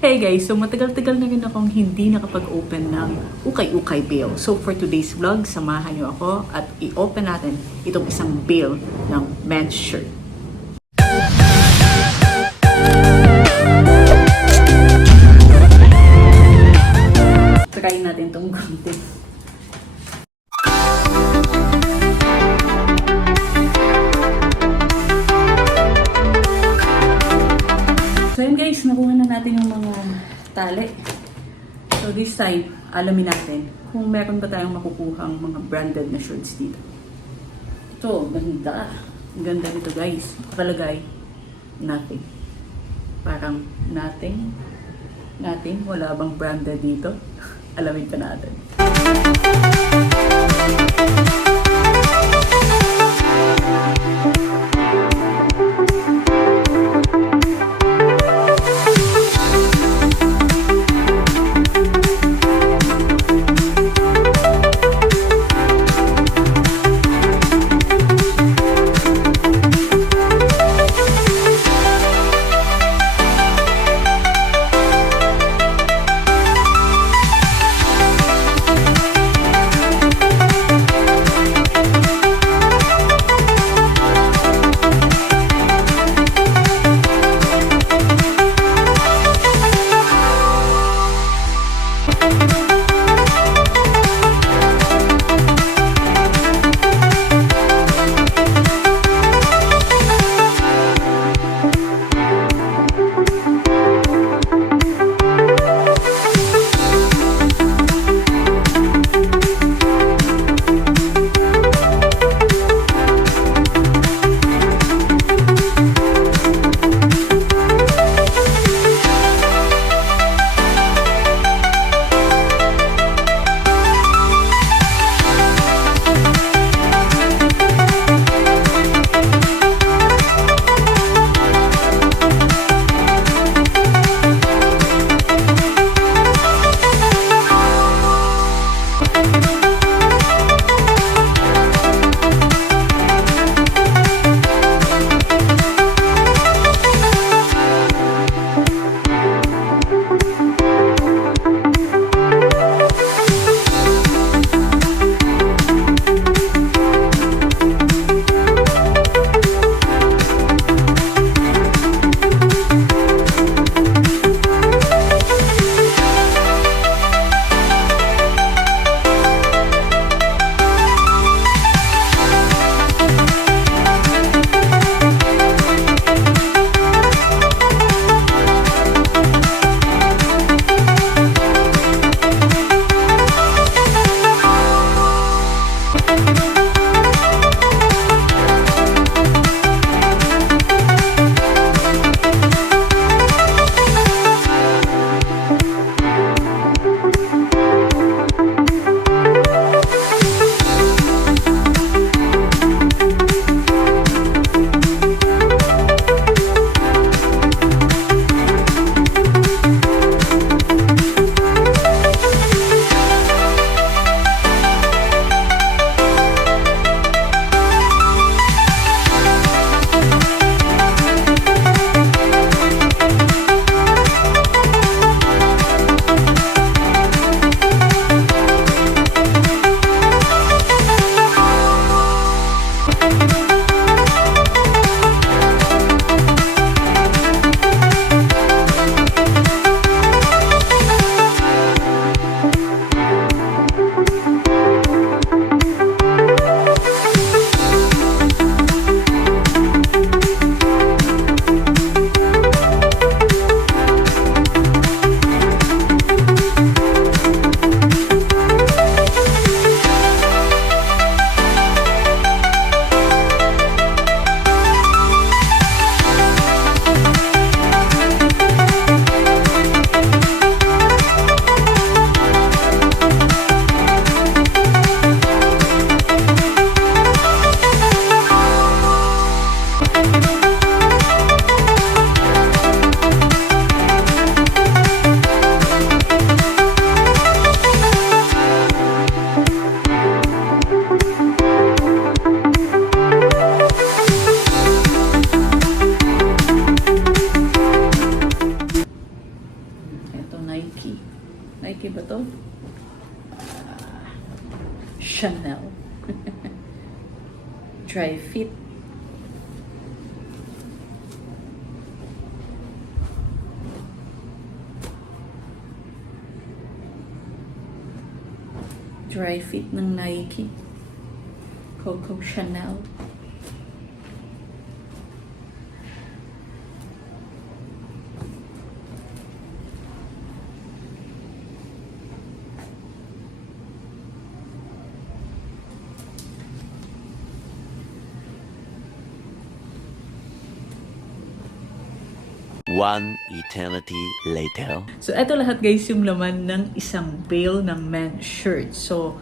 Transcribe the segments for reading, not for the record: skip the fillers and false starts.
Hey guys, so matagal-tagal na rin akong hindi nakapag-open ng ukay-ukay bail. So for today's vlog, samahan niyo ako at i-open natin itong isang bail ng men's shirt. Try natin itong konti. So yun guys, nakuha na natin yung mga tali. So this time, alamin natin kung meron ba tayong makukuhang mga branded na shirts dito. Ito, ganda. Ang ganda nito guys. Nakalagay, nothing. Parang nothing. Nothing. Wala bang branded dito? Alamin pa natin. Nike. Nike ba to? Chanel. Dry fit. Dry fit ng Nike. Coco Chanel. One eternity later. So, eto lahat guys yung laman ng isang bale ng men's shirt. So,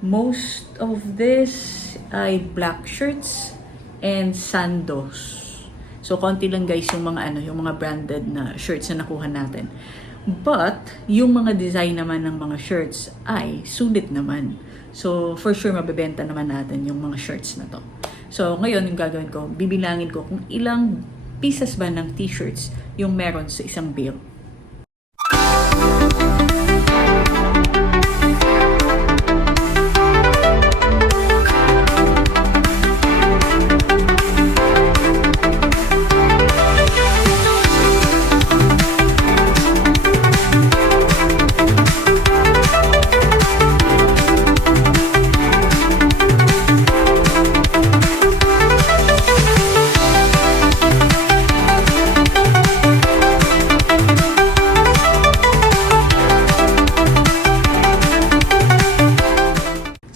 most of this ay black shirts and sandos. So, konti lang guys yung mga yung mga branded na shirts na nakuha natin. But, yung mga design naman ng mga shirts ay sulit naman. So, for sure mabebenta naman natin yung mga shirts na to. So, ngayon yung gagawin ko, bibilangin ko kung ilang pieces ba ng t-shirts yung meron sa isang bale.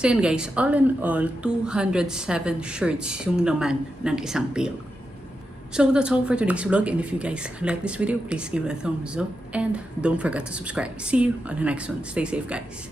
So yun guys, all in all, 207 shirts yung naman ng isang bale. So that's all for today's vlog, and if you guys like this video, please give it a thumbs up and don't forget to subscribe. See you on the next one. Stay safe guys.